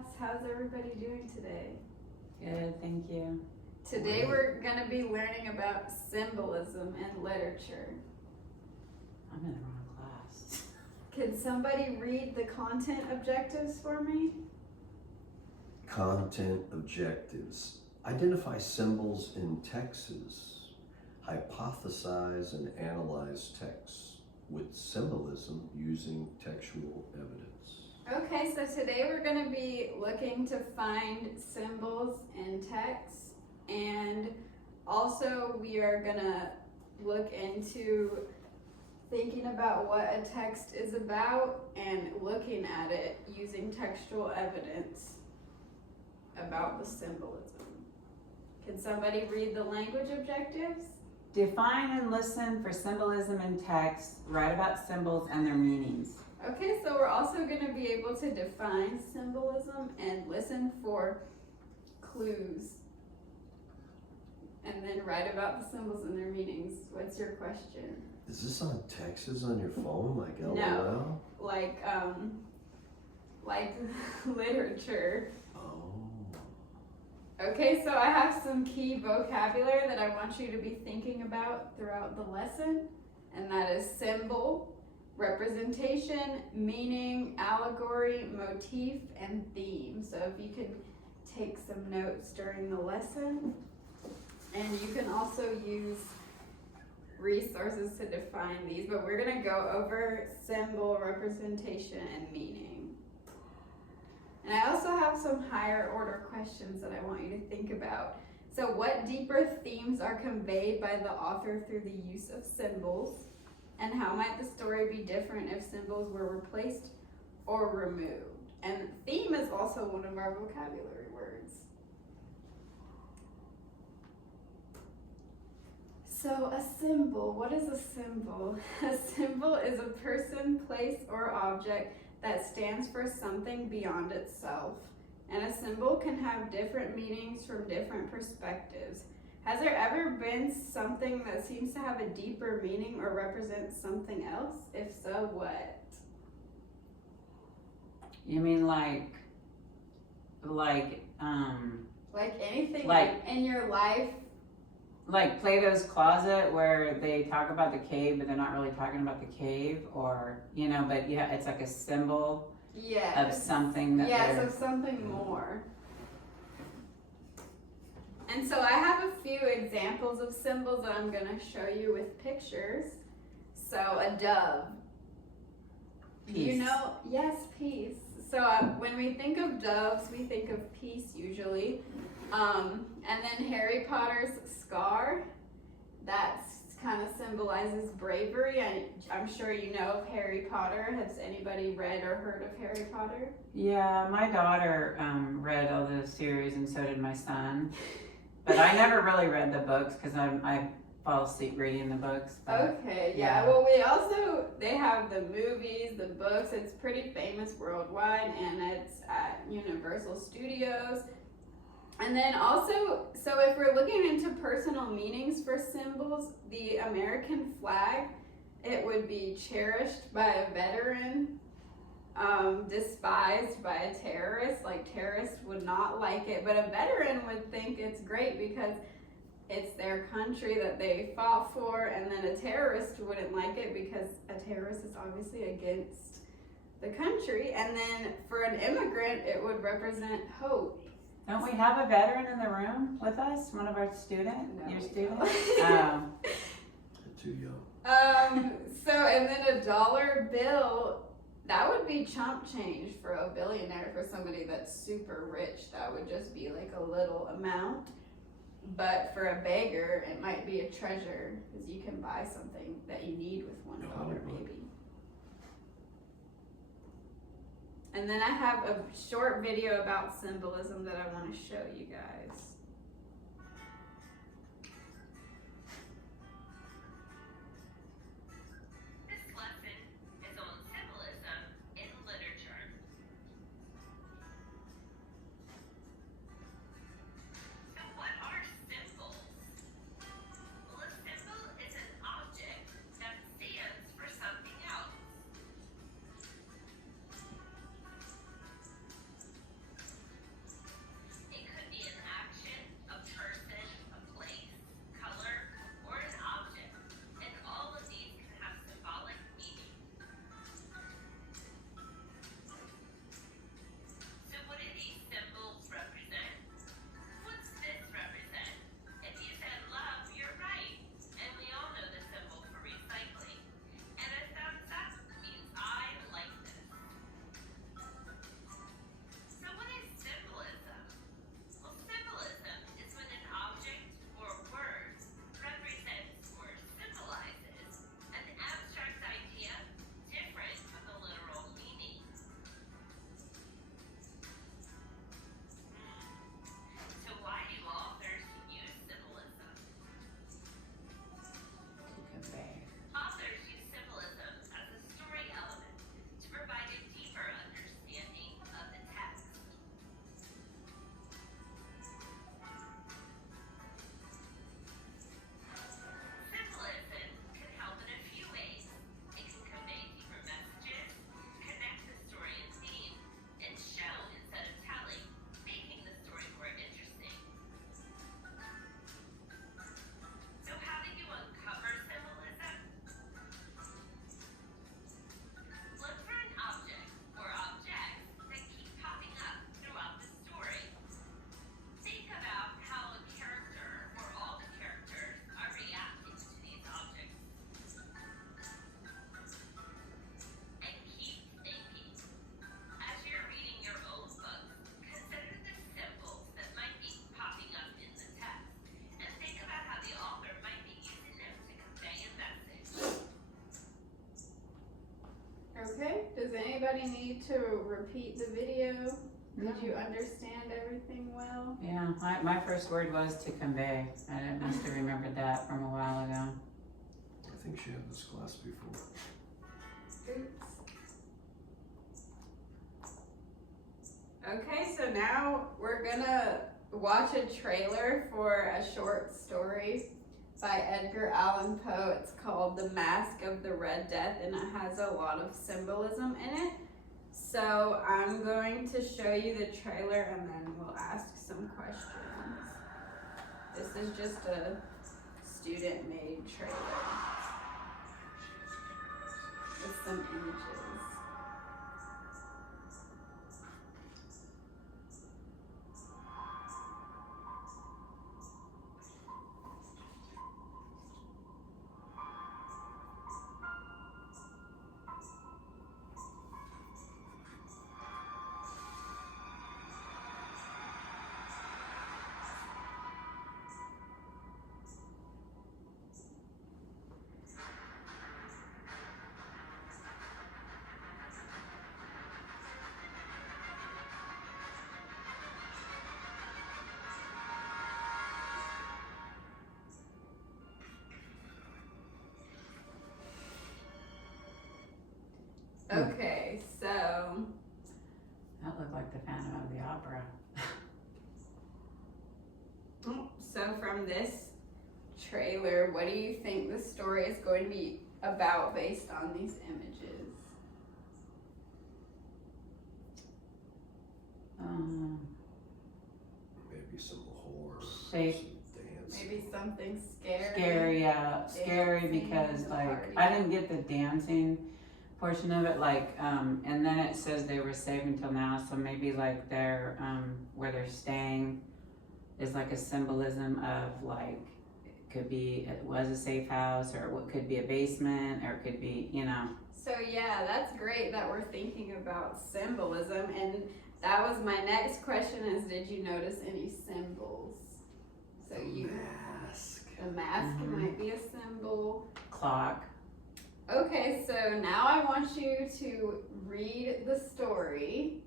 class. How's everybody doing today? Good, thank you. Today we're going to be learning about symbolism in literature. I'm in the wrong class. Can somebody read the content objectives for me? Content objectives. Identify symbols in texts. Hypothesize and analyze texts with symbolism using textual evidence. Okay, so today we're going to be looking to find symbols in text, and also we are going to look into thinking about what a text is about and looking at it using textual evidence about the symbolism. Can somebody read the language objectives? Define and listen for symbolism in text. Write about symbols and their meanings. Okay, so we're also going to be able to define symbolism and listen for clues. And then write about the symbols and their meanings. What's your question? Is this on texts on your phone, like LOL? No, like literature. Oh. Okay, so I have some key vocabulary that I want you to be thinking about throughout the lesson, and that is symbol, representation, meaning, allegory, motif, and theme. So if you could take some notes during the lesson, and you can also use resources to define these, but we're going to go over symbol, representation, and meaning. And I also have some higher order questions that I want you to think about. So what deeper themes are conveyed by the author through the use of symbols? And how might the story be different if symbols were replaced or removed? And theme is also one of our vocabulary words. So a symbol, what is a symbol? A symbol is a person, place, or object that stands for something beyond itself. And a symbol can have different meanings from different perspectives. Has there ever been something that seems to have a deeper meaning or represents something else? If so, what? You mean like anything Like- in your life? like Plato's closet, where they talk about the cave, but they're not really talking about the cave, or but yeah, it's like a symbol Yes. of something that Yes, they're. of something more. And so I have a few examples of symbols that I'm going to show you with pictures. So a dove. Peace. Yes, peace. So when we think of doves, we think of peace usually. And then Harry Potter's scar, that kind of symbolizes bravery. And I'm sure you know of Harry Potter. Has anybody read or heard of Harry Potter? Yeah, my daughter read all the series, and so did my son. But I never really read the books because I fall asleep reading the books. Okay, yeah. Well, they have the movies, the books. It's pretty famous worldwide, and it's at Universal Studios. And then also, so if we're looking into personal meanings for symbols, the American flag, it would be cherished by a veteran, despised by a terrorist. Like, terrorists would not like it, but a veteran would think it's great because it's their country that they fought for, and then a terrorist wouldn't like it because a terrorist is obviously against the country. And then for an immigrant, it would represent hope. Don't we have a veteran in the room with us? One of our students? No, Your we student? don't. Oh. Too young. And then a dollar bill, that would be chump change for a billionaire. For somebody that's super rich, that would just be like a little amount. But for a beggar, it might be a treasure because you can buy something that you need with $1 maybe. And then I have a short video about symbolism that I want to show you guys. This lesson is on symbolism in literature. So what are symbols? Well, a symbol is an object that stands for something else. Okay, does anybody need to repeat the video? Did you understand everything well? Yeah, my first word was to convey. I must have remembered that from a while ago. I think she had this class before. Oops. Okay, so now we're gonna watch a trailer for a short story by Edgar Allan Poe. It's called The Mask of the Red Death, and it has a lot of symbolism in it. So I'm going to show you the trailer and then we'll ask some questions. This is just a student-made trailer with some images. Okay, so That looked like the Phantom of the Opera. from this trailer, what do you think the story is going to be about based on these images? Maybe some horror, Shape. some dance. Maybe something scary. Scary, yeah, scary Dancing, because the like party. I didn't get the dancing portion of it, like and then it says they were safe until now, so maybe like they're where they're staying is like a symbolism of like it was a safe house, or what could be a basement, or it could be, you know. So yeah, that's great that we're thinking about symbolism, and that was my next question is, did you notice any symbols? So Mask. the mask might be a symbol. Clock. Okay, so now I want you to read the story.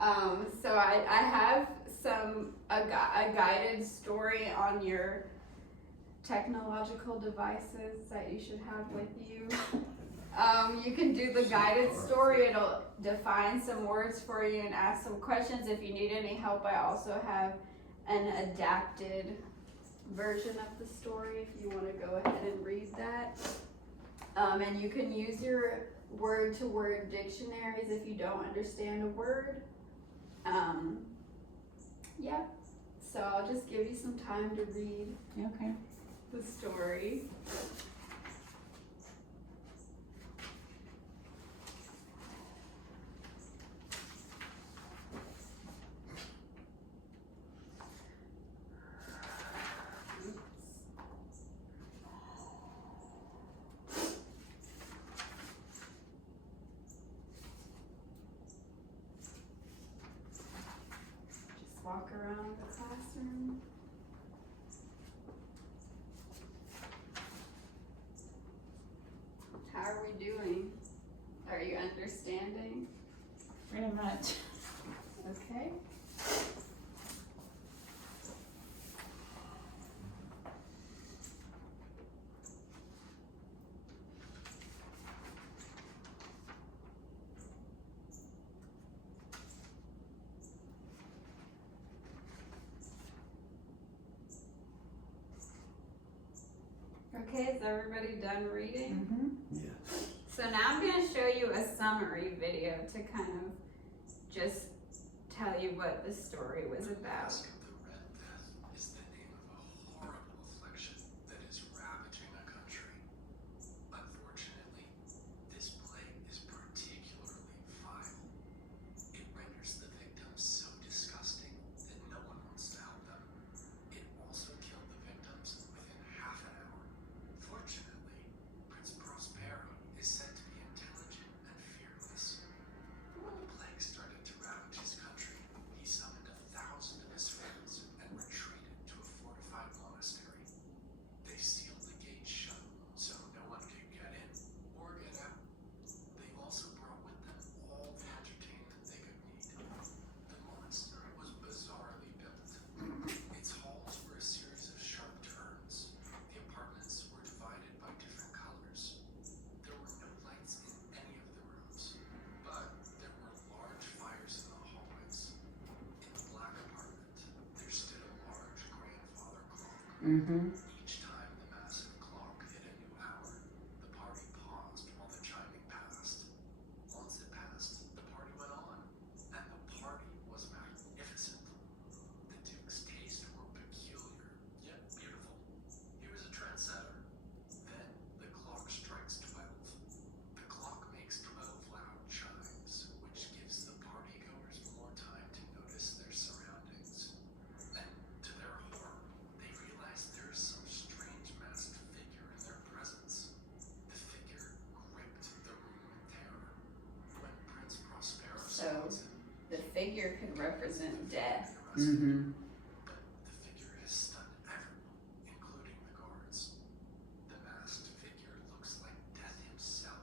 So I have a guided story on your technological devices that you should have with you. You can do the guided story. It'll define some words for you and ask some questions. If you need any help, I also have an adapted version of the story if you want to go ahead and read that. And you can use your word-to-word dictionaries if you don't understand a word. Yeah, so I'll just give you some time to read Okay. the story. Just walk around the classroom. How are we doing? Are you understanding? Pretty much. Okay. Okay, is everybody done reading? Mm-hmm. Yeah. So now I'm going to show you a summary video to kind of just tell you what the story was about. Mask of the Red Death is the name of a horrible affliction that is ravaging a country. Unfortunately, this plague is particularly vile. It renders the victims so disgusting that no one wants to help them. It also killed the victims within half an hour. Fortunately, Prince Prospero is said to be intelligent and fearless. When the plague started to ravage his country, he summoned 1,000 of his family Mm-hmm. Each time the massive clock hit a new hour, the party paused while the chiming passed. Once it passed, the party went on, and the party was magnificent. The Duke's tastes were peculiar, yet beautiful. He was a trendsetter. Then the clock strikes 12. The clock makes 12 loud chimes, which gives the partygoers more time to notice their surroundings. And to their horror, they realize there is some strange masked figure in their presence. The figure gripped the room with terror. When Prince Prospero So- spots him, The figure could represent death. Mm-hmm. but the figure has stunned everyone, including the guards. The masked figure looks like death himself.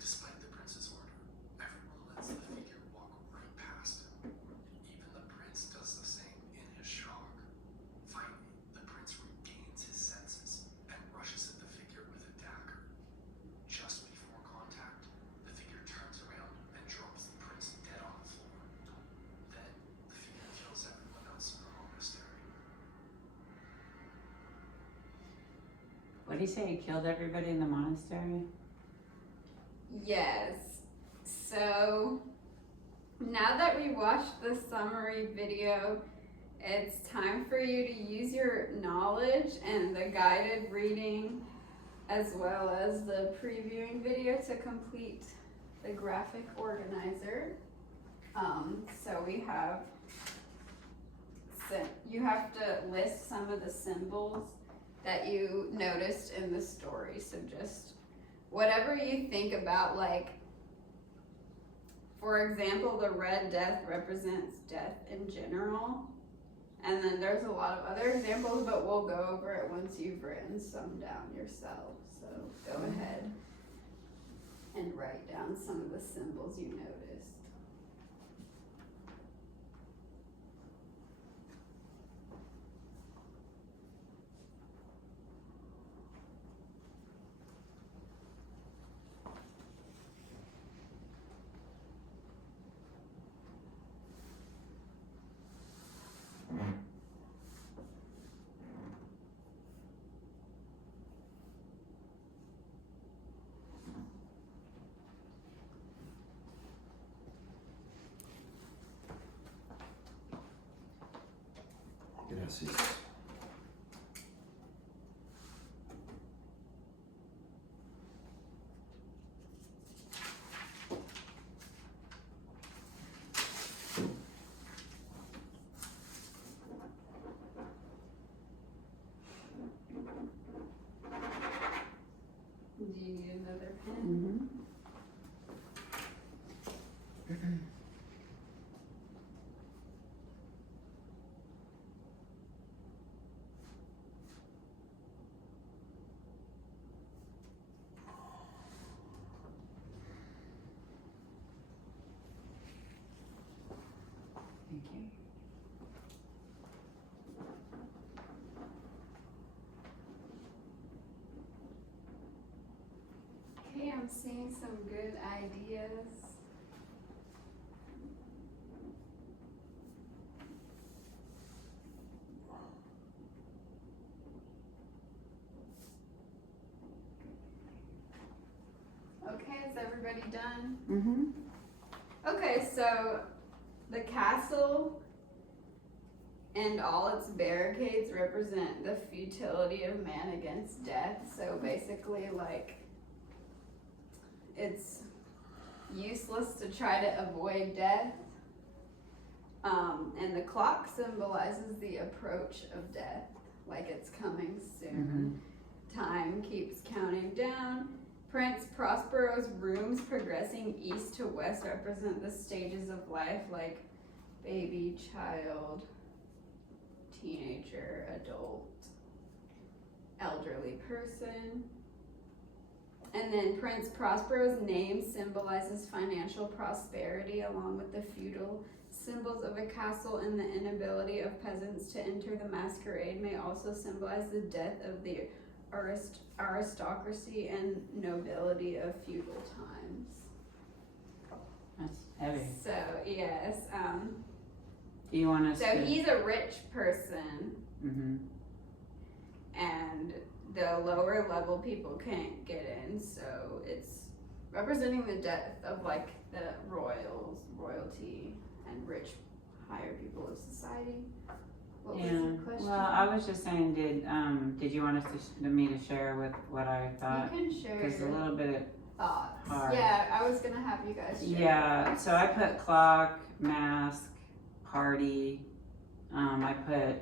Despite the prince's order, everyone lets the figure walk right past him. Even the prince does the same in his shock. Finally, the prince regains his senses and rushes at the figure with a dagger. Just before contact, the figure turns around and drops the prince dead on the floor. Then, the figure kills everyone else in the monastery. What did he say? He killed everybody in the monastery? Yes. So now that we watched the summary video, it's time for you to use your knowledge and the guided reading as well as the previewing video to complete the graphic organizer. So we have, you have to list some of the symbols that you noticed in the story. So just whatever you think about, like, for example, the red death represents death in general. And then there's a lot of other examples, but we'll go over it once you've written some down yourself. So go ahead and write down some of the symbols you noticed. Gracias. Do you need another pen? Mm-hmm. Thank you. Okay, I'm seeing some good ideas. Okay, is everybody done? Mm-hmm. Okay, so the castle and all its barricades represent the futility of man against death. So basically, like, it's useless to try to avoid death. And the clock symbolizes the approach of death, like it's coming soon. Time keeps counting down. Prince Prospero's rooms progressing east to west represent the stages of life, like baby, child, teenager, adult, elderly person. And then Prince Prospero's name symbolizes financial prosperity, along with the feudal symbols of a castle, and the inability of peasants to enter the masquerade may also symbolize the death of the aristocracy and nobility of feudal times. That's heavy. So yes, Do you want us so to? he's a rich person, Mm-hmm. and the lower level people can't get in, so it's representing the death of like the royalty and rich higher people of society. What was the question? Well, I was just saying, did you want us me to share with what I thought? You can share Because a your little bit thoughts. hard. Yeah, I was gonna have you guys share. Yeah, so I put clock, mask, party. I put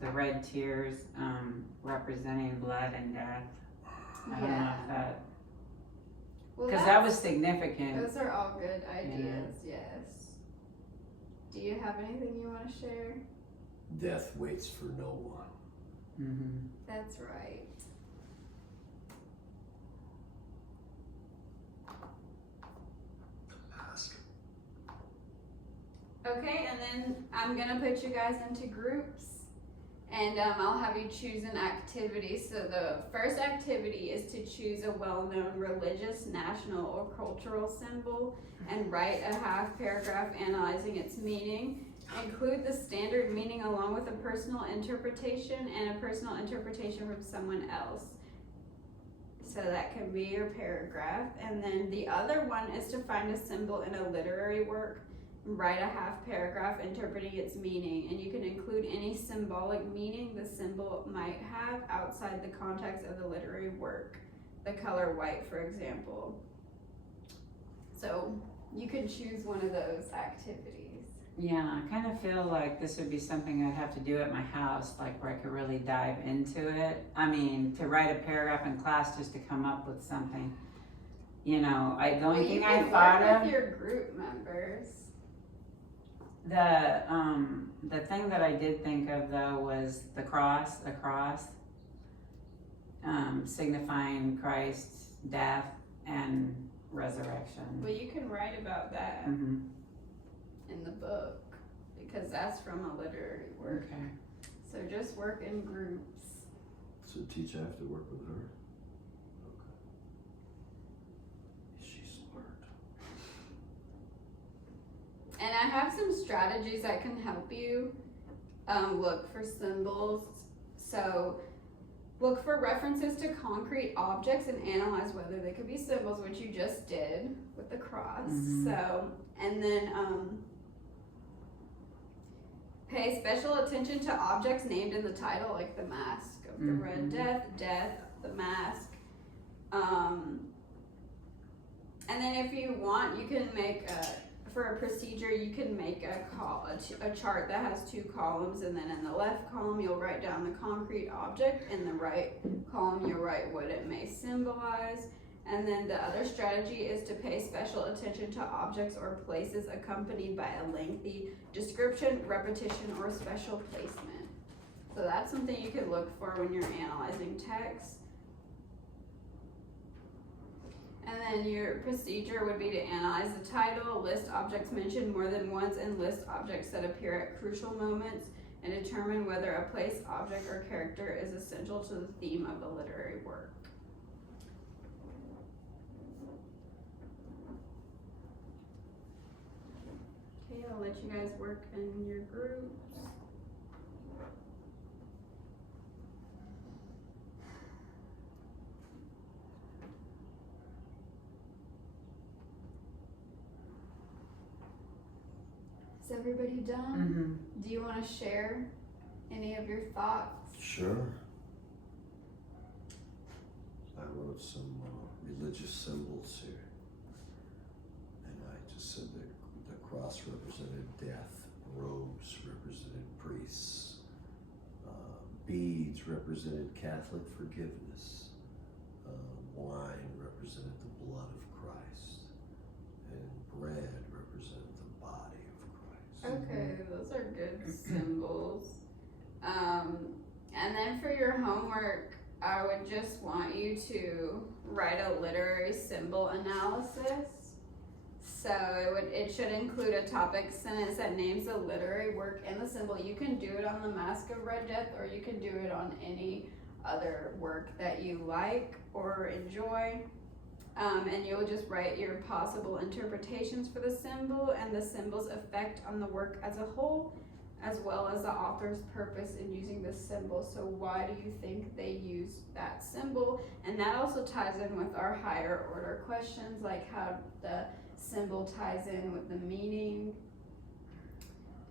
the red tears representing blood and death. I don't know if that, Well, because that was significant. those are all good ideas, yes. Do you have anything you want to share? Death waits for no one. Mm-hmm. That's right. The mask. Okay, and then I'm gonna put you guys into groups, and I'll have you choose an activity. So the first activity is to choose a well-known religious, national, or cultural symbol and write a half paragraph analyzing its meaning. Include the standard meaning along with a personal interpretation and a personal interpretation from someone else. So that can be your paragraph. And then the other one is to find a symbol in a literary work. Write a half paragraph interpreting its meaning, and you can include any symbolic meaning the symbol might have outside the context of the literary work. The color white, for example. So you can choose one of those activities. Yeah, I kind of feel like this would be something I'd have to do at my house, like where I could really dive into it. I mean, to write a paragraph in class just to come up with something. You know, the only thing I thought of. With your group members. The thing that I did think of though was the cross, signifying Christ's death and resurrection. Well, you can write about that Mm-hmm. in the book because that's from a literary work. Okay. So just work in groups. So teacher, I have to work with her? Okay. She's smart. And I have some strategies that can help you look for symbols. So look for references to concrete objects and analyze whether they could be symbols, which you just did with the cross. Mhm. So, and then pay special attention to objects named in the title, like the mask of the Red Death, the mask. And then if you want, you can make for a procedure, you can make a chart that has two columns, and then in the left column you'll write down the concrete object, in the right column you'll write what it may symbolize. And then the other strategy is to pay special attention to objects or places accompanied by a lengthy description, repetition, or special placement. So that's something you could look for when you're analyzing text. And then your procedure would be to analyze the title, list objects mentioned more than once, and list objects that appear at crucial moments, and determine whether a place, object, or character is essential to the theme of the literary work. Okay, I'll let you guys work in your groups. Is everybody done? Mm-hmm. Do you want to share any of your thoughts? Sure. I wrote some religious symbols here. And I just said that the cross represented death, robes represented priests, beads represented Catholic forgiveness, wine represented the blood of Christ, and bread represented the body of Christ. Okay, those are good symbols. And then for your homework, I would just want you to write a literary symbol analysis. So it should include a topic sentence that names the literary work and the symbol. You can do it on the Mask of Red Death, or you can do it on any other work that you like or enjoy. And you'll just write your possible interpretations for the symbol and the symbol's effect on the work as a whole. as well as the author's purpose in using this symbol. So why do you think they used that symbol? And that also ties in with our higher order questions, like how the symbol ties in with the meaning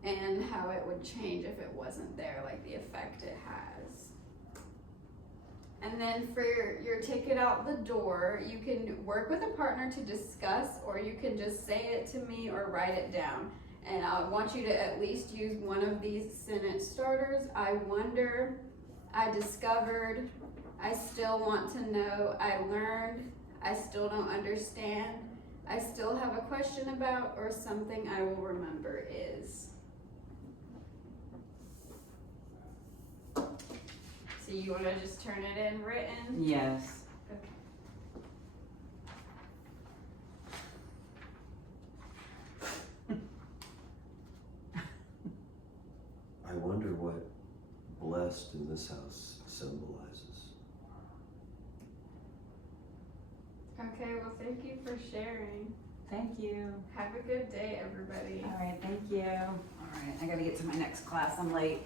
and how it would change if it wasn't there, like the effect it has. And then for your ticket out the door, you can work with a partner to discuss, or you can just say it to me or write it down. And I want you to at least use one of these sentence starters. I wonder, I discovered, I still want to know, I learned, I still don't understand, I still have a question about, or something I will remember is. So you want to just turn it in written? Yes. I wonder what blessed in this house symbolizes. Okay, well, thank you for sharing. Thank you. Have a good day, everybody. All right, thank you. All right, I gotta get to my next class. I'm late.